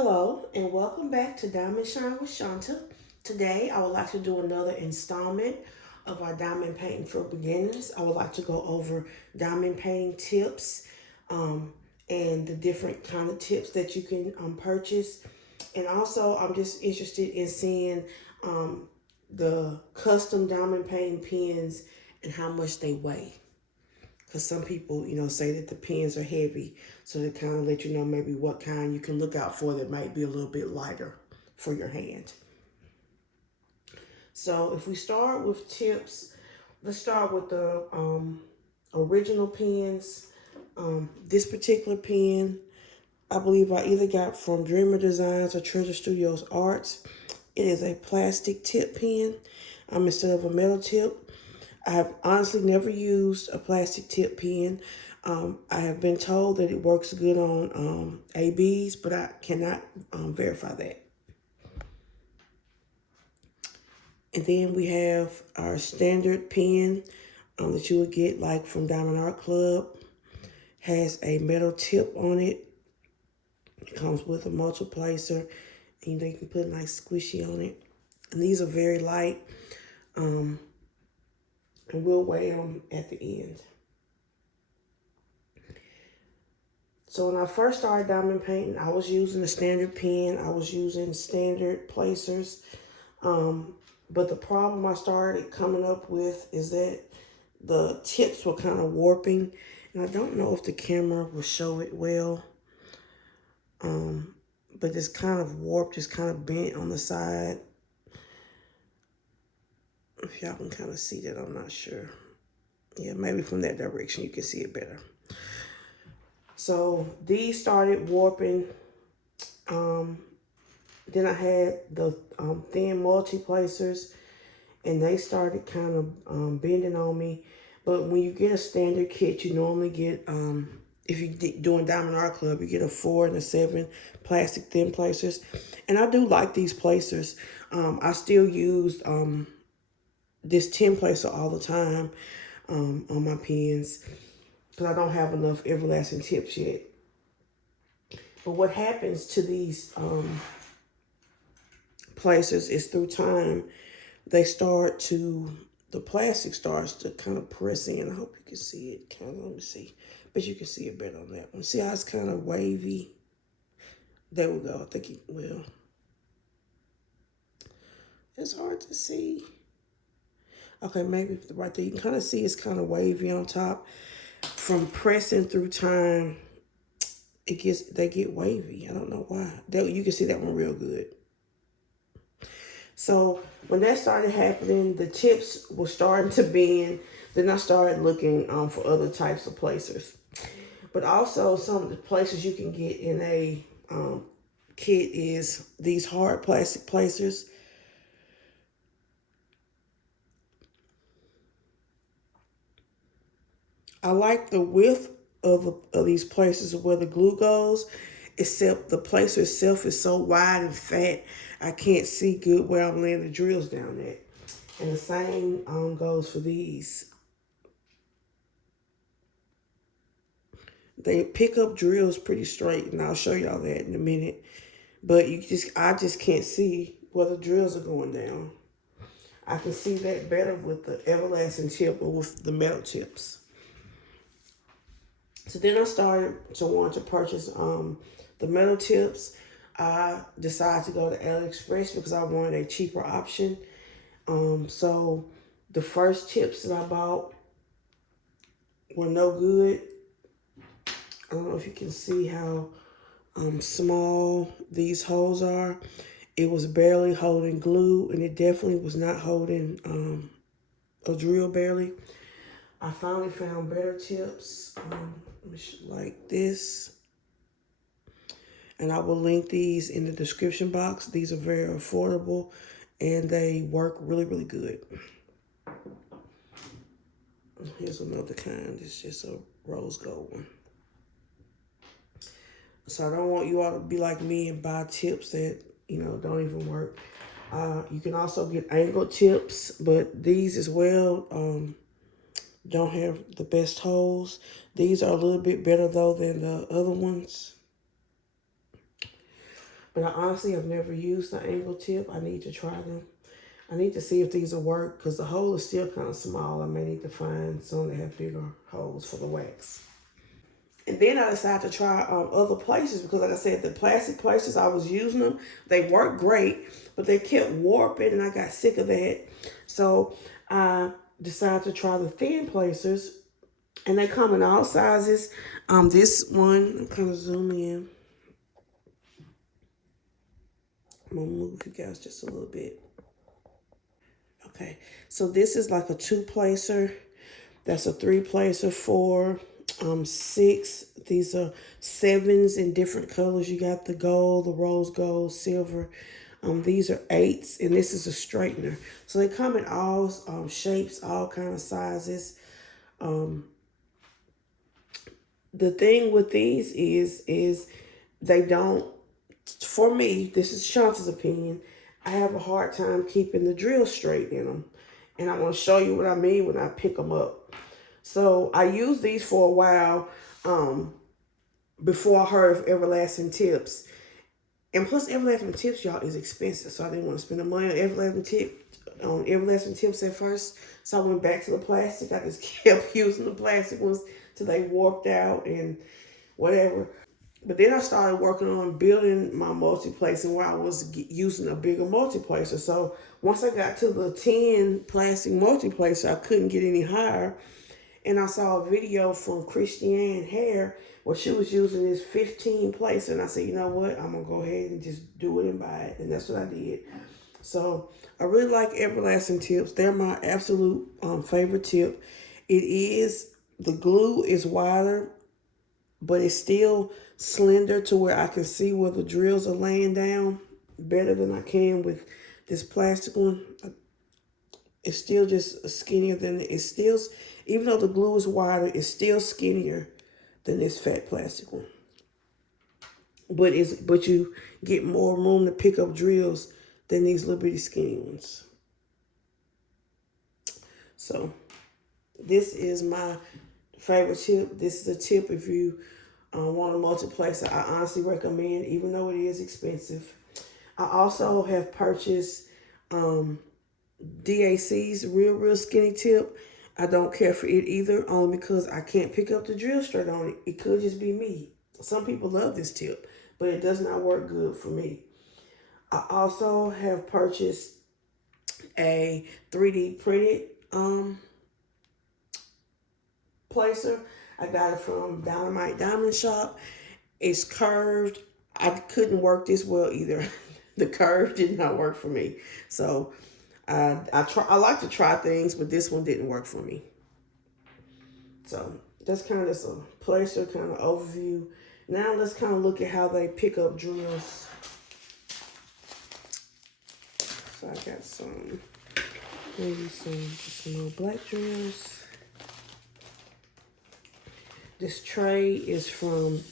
Hello and welcome back to Diamond Shine with Shanta. Today I would like to do another installment of our diamond painting for beginners. I would like to go over diamond painting tips and the different kind of tips that you can purchase. And also I'm just interested in seeing the custom diamond painting pens and how much they weigh. Because some people, say that the pens are heavy. So they kind of let you know maybe what kind you can look out for that might be a little bit lighter for your hand. So if we start with tips, let's start with the original pens. This particular pen, I believe I either got from Dreamer Designs or Treasure Studios Arts. It is a plastic tip pen instead of a metal tip. I have honestly never used a plastic tip pen. I have been told that it works good on ABs, but I cannot verify that. And then we have our standard pen that you would get like from Diamond Art Club. Has a metal tip on it. It comes with a multiplacer. And you can put a nice squishy on it. And these are very light. And we'll weigh them at the end. So when I first started diamond painting, I was using the standard pen. I was using standard placers. But the problem I started coming up with is that the tips were kind of warping. And I don't know if the camera will show it well. But it's kind of warped. It's kind of bent on the side. If y'all can kind of see that, I'm not sure. Yeah, maybe from that direction you can see it better. So these started warping. Then I had the thin multi-placers, and they started kind of bending on me. But when you get a standard kit, you normally get, if you're doing Diamond Art Club, you get a 4 and a 7 plastic thin placers. And I do like these placers. I still use this 10 placer all the time on my pens because I don't have enough everlasting tips yet. But what happens to these placers is through time, the plastic starts to kind of press in. I hope you can see it. Let me see. But you can see it better on that one. See how it's kind of wavy? There we go. I think it will. It's hard to see. Okay, maybe right there. You can kind of see it's kind of wavy on top. From pressing through time, they get wavy. I don't know why. You can see that one real good. So when that started happening, the tips were starting to bend. Then I started looking for other types of placers. But also some of the placers you can get in a kit is these hard plastic placers. I like the width of these placers where the glue goes, except the placer itself is so wide and fat, I can't see good where I'm laying the drills down at. And the same goes for these. They pick up drills pretty straight, and I'll show y'all that in a minute. But I just can't see where the drills are going down. I can see that better with the everlasting tip or with the metal tips. So then I started to want to purchase the metal tips. I decided to go to AliExpress because I wanted a cheaper option. So the first tips that I bought were no good. I don't know if you can see how small these holes are. It was barely holding glue, and it definitely was not holding a drill barely. I finally found better tips like this. And I will link these in the description box. These are very affordable and they work really, really good. Here's another kind. It's just a rose gold one. So I don't want you all to be like me and buy tips that, don't even work. You can also get angled tips, but these as well don't have the best holes. These are a little bit better though than the other ones. But I honestly have never used the angle tip. I need to try them. I need to see if these will work because the hole is still kind of small. I may need to find some that have bigger holes for the wax. And then I decided to try other places because, like I said, the plastic places I was using them, they worked great, but they kept warping, and I got sick of that. So I decided to try the thin placers, and they come in all sizes. This one, I'm kind of zoom in. I'm gonna move you guys just a little bit. Okay, so this is like a 2-placer. That's a 3-placer, 4, 6. These are 7s in different colors. You got the gold, the rose gold, silver. These are 8s, and this is a straightener. So they come in all shapes, all kind of sizes. The thing with these is they don't. For me, this is Shanta's opinion. I have a hard time keeping the drill straight in them, and I want to show you what I mean when I pick them up. So I used these for a while before I heard of Everlasting Tips. And plus, Everlasting Tips, y'all, is expensive. So I didn't want to spend the money on Everlasting Tips at first. So I went back to the plastic. I just kept using the plastic ones till they warped out and whatever. But then I started working on building my multi-placer where I was using a bigger multi-placer. So once I got to the 10 plastic multi-placer, I couldn't get any higher. And I saw a video from Christiane Hair where she was using this 15 placer. And I said, you know what? I'm going to go ahead and just do it and buy it. And that's what I did. So I really like Everlasting Tips. They're my absolute favorite tip. It is, the glue is wider, but it's still slender to where I can see where the drills are laying down better than I can with this plastic one. It's still just skinnier than, it's still, even though the glue is wider, it's still skinnier than this fat plastic one. But you get more room to pick up drills than these little bitty skinny ones. So this is my favorite tip. This is a tip if you want a multiplexer. I honestly recommend, even though it is expensive. I also have purchased DAC's real skinny tip. I don't care for it either, only because I can't pick up the drill straight on it. It could just be me. Some people love this tip, but it does not work good for me. I also have purchased a 3D printed placer. I got it from Dynamite Diamond Shop. It's curved. I couldn't work this well either. The curve did not work for me. So I like to try things, but this one didn't work for me. So that's kind of just a placer kind of overview. Now let's kind of look at how they pick up drills. So I got maybe some little black drills. This tray is from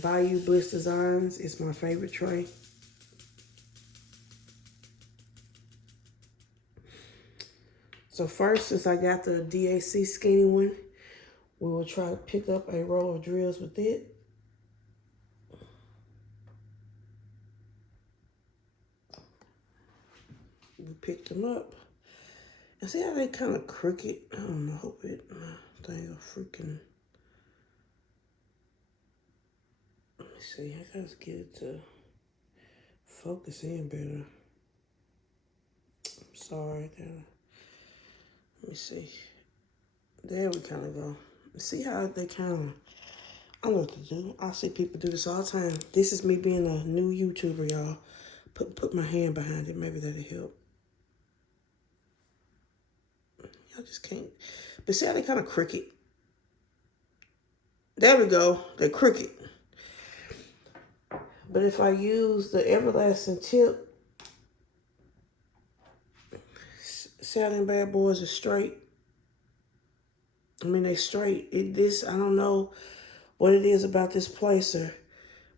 Bayou Bliss Designs. It's my favorite tray. So first, since I got the DAC skinny one, we will try to pick up a row of drills with it. We picked them up. And see how they kind of crooked? I don't know, hope it thing are freaking. Let me see, I gotta get it to focus in better. I'm sorry, let me see. There we kind of go. See how they kind of, I don't know what to do. I see people do this all the time. This is me being a new YouTuber, y'all. Put my hand behind it. Maybe that'll help. I just can't. But see how they kind of crooked? There we go. They're crooked. But if I use the Everlasting Tip, see how them bad boys are straight? I mean, they straight. I don't know what it is about this placer,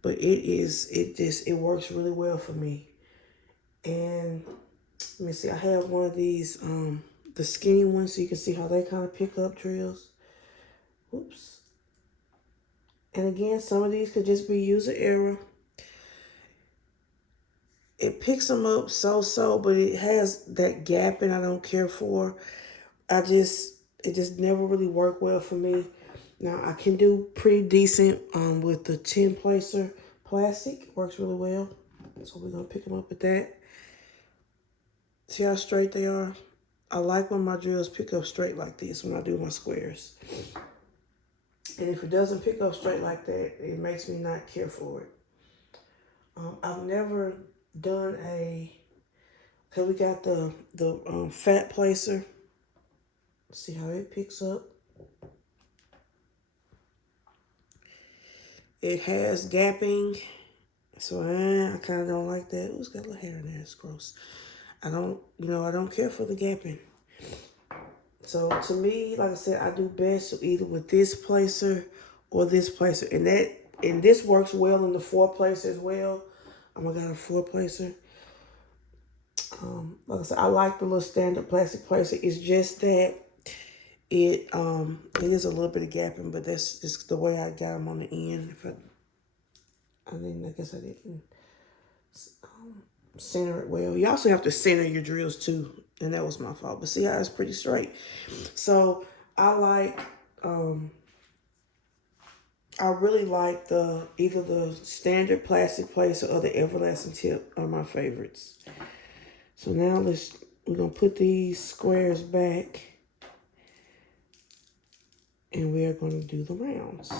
but it works really well for me. And let me see, I have one of these, the skinny ones, so you can see how they kind of pick up drills. Oops. And again, some of these could just be user error. It picks them up so, but it has that gapping I don't care for. It just never really worked well for me. Now I can do pretty decent with the 10 placer plastic. Works really well. So we're gonna pick them up with that. See how straight they are? I like when my drills pick up straight like this when I do my squares. And if it doesn't pick up straight like that, it makes me not care for it. I've never done okay, we got the fat placer. See how it picks up. It has gapping, so I kind of don't like that. Ooh, it's got a little hair in there. It's gross. I don't care for the gapping. So to me, like I said, I do best either with this placer or this placer, and this works well in the 4 placer as well. I got a 4 placer. Like I said, I like the little standard plastic placer. It's just that it is a little bit of gapping, but that's just the way I got them on the end. I guess I didn't center it well. You also have to center your drills too, and that was my fault. But see how it's pretty straight. So I really like either the standard plastic placer or the everlasting tip are my favorites. So now we're gonna put these squares back, and we are gonna do the rounds.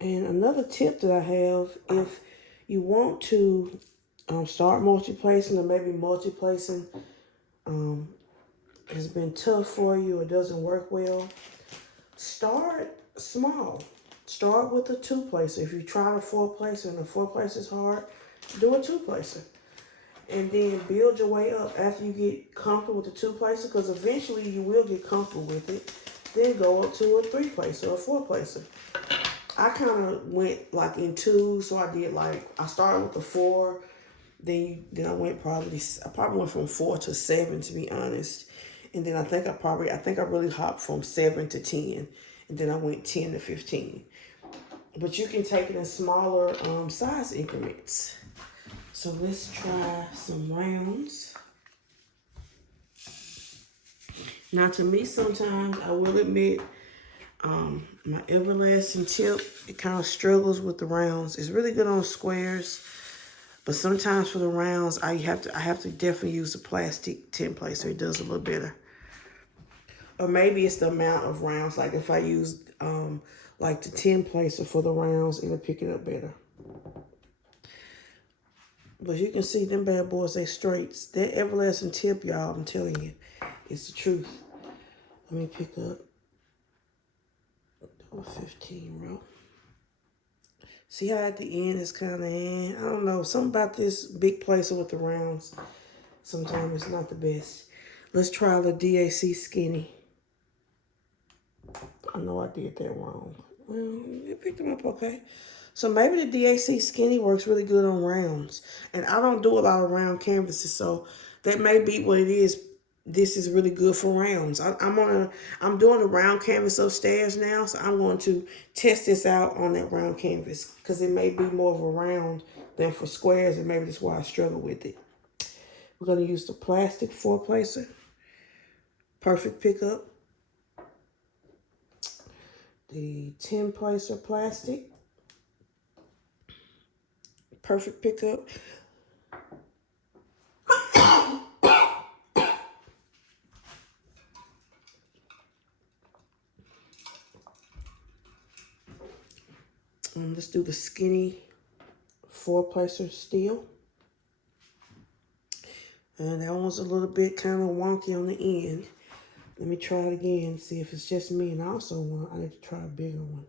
And another tip that I have, if you want to start multi-placing, or maybe multi-placing has been tough for you or doesn't work well, start small. Start with a 2 placer. If you try a 4 placer and the 4 placer is hard, do a 2 placer. And then build your way up after you get comfortable with the 2 placer, because eventually you will get comfortable with it. Then go up to a 3 placer or 4 placer. I kind of went like in 2, so I started with the 4, then I probably went from 4 to 7, to be honest. And then I think I really hopped from 7 to 10, and then I went 10 to 15. But you can take it in smaller size increments. So let's try some rounds. Now to me, sometimes I will admit, my everlasting tip, it kind of struggles with the rounds. It's really good on squares, but sometimes for the rounds, I have to definitely use the plastic 10 placer. It does a little better. Or maybe it's the amount of rounds. Like if I use like the 10 placer for the rounds, it'll pick it up better. But you can see them bad boys, they straights. That everlasting tip, y'all, I'm telling you, it's the truth. Let me pick up 15 row. See how at the end it's kind of, I don't know, something about this big placer with the rounds. Sometimes it's not the best. Let's try the DAC skinny. I know I did that wrong. Well, it picked them up okay. So maybe the DAC skinny works really good on rounds. And I don't do a lot of round canvases, so that may be what it is. This is really good for rounds. I'm doing a round canvas upstairs now, so I'm going to test this out on that round canvas, because it may be more of a round than for squares, and maybe that's why I struggle with it. We're going to use the plastic 4 placer. Perfect pickup. The 10 placer plastic. Perfect pickup. Let's do the skinny 4 placer steel. And that one was a little bit kind of wonky on the end. Let me try it again, see if it's just me. And I need to try a bigger one.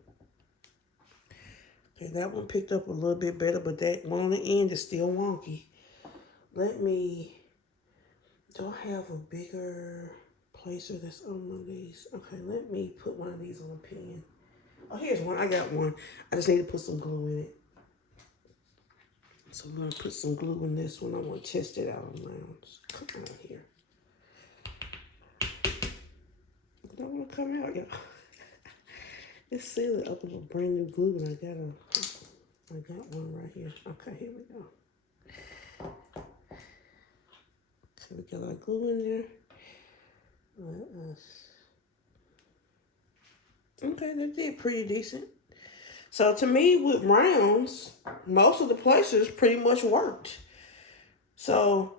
Okay, that one picked up a little bit better, but that one on the end is still wonky. Do I have a bigger placer that's on one of these? Okay, let me put one of these on a pen. Oh, here's one. I got one. I just need to put some glue in it. So I'm going to put some glue in this one. I want to test it out on rounds. Come out here. Don't want to come out, y'all. It's sealed up with a brand new glue, and I got one right here. Okay, here we go. So we got our glue in there. Let us. Okay, that did pretty decent. So to me, with rounds, most of the places pretty much worked. So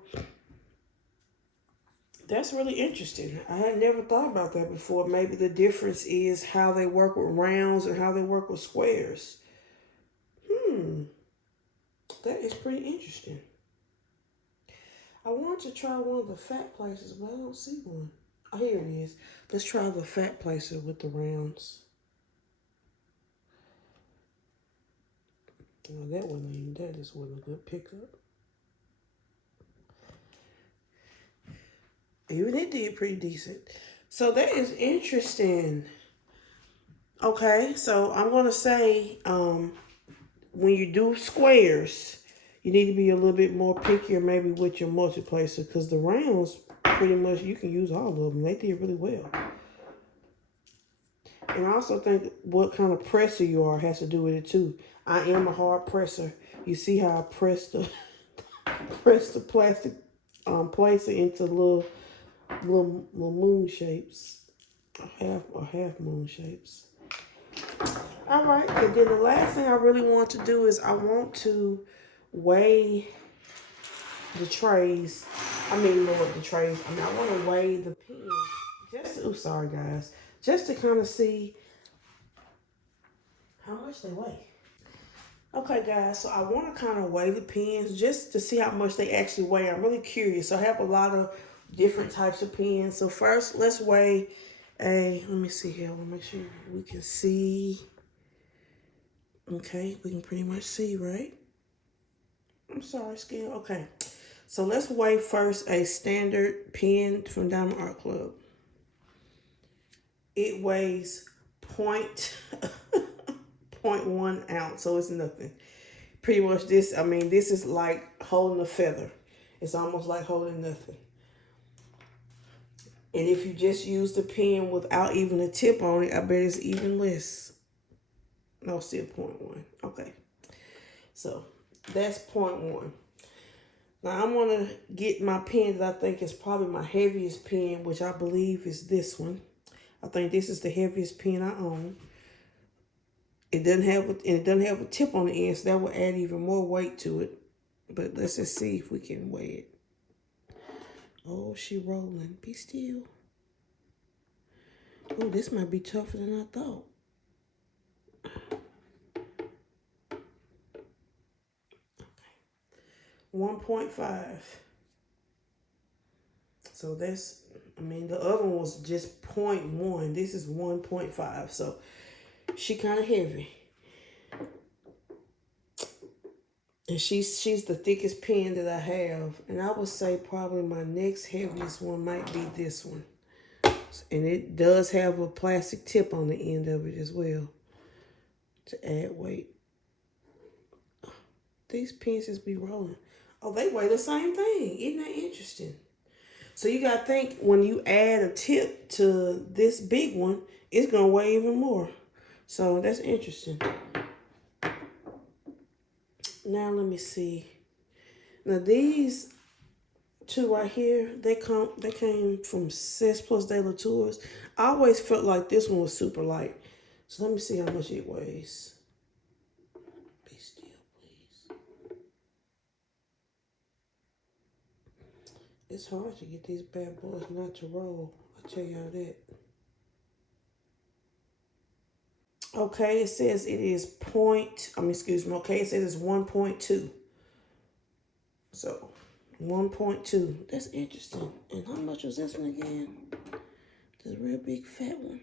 that's really interesting. I had never thought about that before. Maybe the difference is how they work with rounds and how they work with squares. That is pretty interesting. I want to try one of the fat places, but I don't see one. Oh, here it is. Let's try the fat placer with the rounds. Oh, that just wasn't a good pickup. Even it did pretty decent. So that is interesting. Okay, so I'm gonna say when you do squares, you need to be a little bit more pickier maybe with your multiplacer, because the rounds pretty much you can use all of them. They did really well. And I also think what kind of presser you are has to do with it too. I am a hard presser. You see how I press the press the plastic placer into little moon shapes, or half moon shapes. All right, and then the last thing I really want to do is I want to weigh the trays. I want to weigh the pins. Sorry guys. Just to kind of see how much they weigh. Okay guys, so I want to kind of weigh the pins just to see how much they actually weigh. I'm really curious. So I have a lot of different types of pins. So first, let's weigh let me see here. I want to make sure we can see. Okay, we can pretty much see, right? I'm sorry, scale. Okay, so let's weigh first a standard pen from Diamond Art Club. It weighs 0.1 ounce, so it's nothing. Pretty much this is like holding a feather. It's almost like holding nothing. And if you just use the pen without even a tip on it, I bet it's even less. No, still 0.1. Okay. So that's 0.1. Now I'm going to get my pen that I think is probably my heaviest pen, which I believe is this one. I think this is the heaviest pen I own. It doesn't have a tip on the end, so that will add even more weight to it. But let's just see if we can weigh it. Oh, she rolling. Be still. Oh, this might be tougher than I thought. 1.5. So that's, the other one was just 0.1. This is 1.5. So she kind of heavy. And she's the thickest pen that I have. And I would say probably my next heaviest one might be this one. And it does have a plastic tip on the end of it as well to add weight. These pens just be rolling. Oh, they weigh the same thing. Isn't that interesting? So you got to think when you add a tip to this big one, it's going to weigh even more. So that's interesting. Now let me see. Now these two right here, they came from Cess Plus De La Tours. I always felt like this one was super light. So let me see how much it weighs. Be still, please. It's hard to get these bad boys not to roll. I'll tell y'all that. Okay, it says it is okay, it says it's 1.2. So 1.2. That's interesting. And how much was this one again? This real big fat one.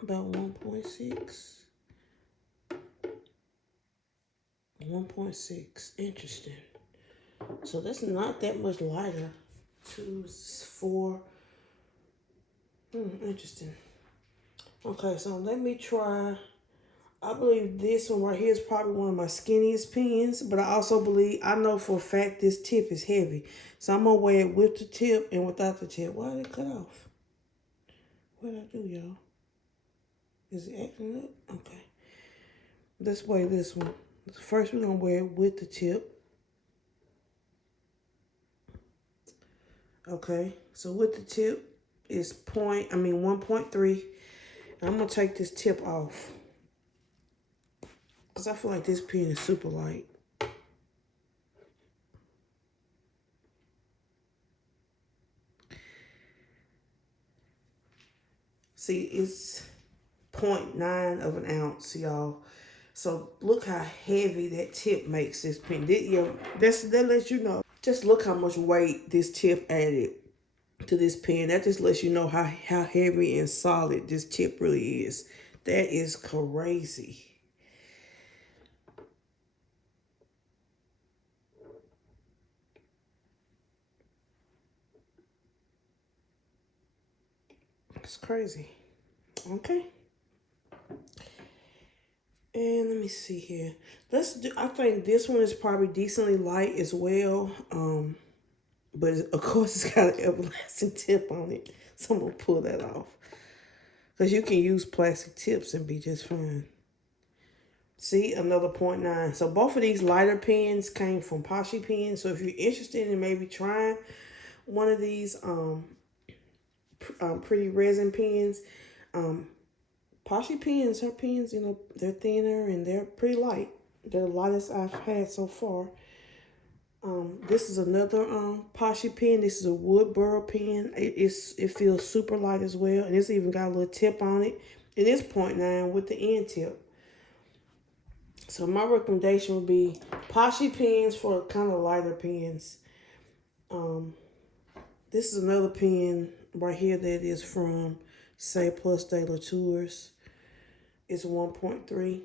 About 1.6. 1.6. Interesting. So that's not that much lighter. 2, 4. Interesting. Okay, so let me try. I believe this one right here is probably one of my skinniest pens, but I know for a fact this tip is heavy. So I'm going to weigh it with the tip and without the tip. Why did it cut off? What did I do, y'all? Is it acting up? Okay. Let's weigh this one. First, we're going to weigh it with the tip. Okay. So with the tip, it's 1.3. I'm going to take this tip off. Because I feel like this pen is super light. See, it's 0.9 of an ounce, y'all. So look how heavy that tip makes this pen. That lets you know. Just look how much weight this tip added to this pen. That just lets you know how heavy and solid this tip really is. That is crazy. It's crazy. Okay. And let me see here. I think this one is probably decently light as well. But of course it's got an everlasting tip on it. So I'm gonna pull that off. Because you can use plastic tips and be just fine. See, another 0.9. So both of these lighter pens came from Poshy Pens. So if you're interested in maybe trying one of these pretty resin pens, Poshy Pens, her pens, they're thinner and they're pretty light. They're the lightest I've had so far. This is another Poshy pen. This is a wood burr pen. It feels super light as well. And it's even got a little tip on it. And it's 0.9 with the end tip. So my recommendation would be Poshy pens for kind of lighter pens. This is another pen right here that is from Say Plus de la Tours. It's 1.3.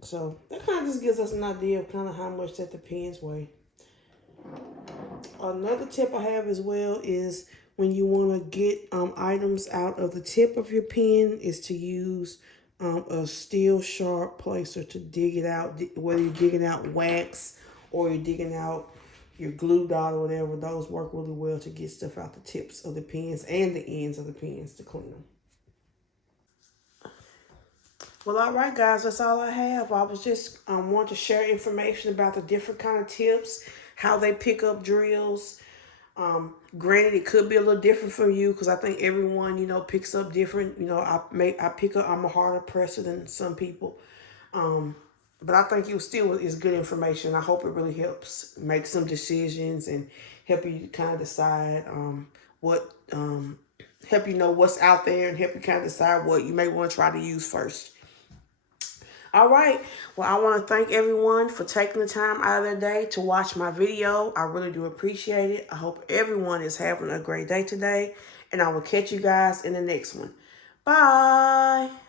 So that kind of just gives us an idea of kind of how much that the pens weigh. Another tip I have as well is when you want to get items out of the tip of your pen is to use a steel sharp placer to dig it out, whether you're digging out wax or you're digging out your glue dot or whatever. Those work really well to get stuff out the tips of the pens and the ends of the pens to clean them. Well, all right, guys, that's all I have. I was just want to share information about the different kind of tips, how they pick up drills. Granted, it could be a little different from you because I think everyone, picks up different. I'm a harder presser than some people. But I think it still is good information. I hope it really helps make some decisions and help you kind of decide help you know what's out there and help you kind of decide what you may want to try to use first. All right. Well, I want to thank everyone for taking the time out of their day to watch my video. I really do appreciate it. I hope everyone is having a great day today. And I will catch you guys in the next one. Bye.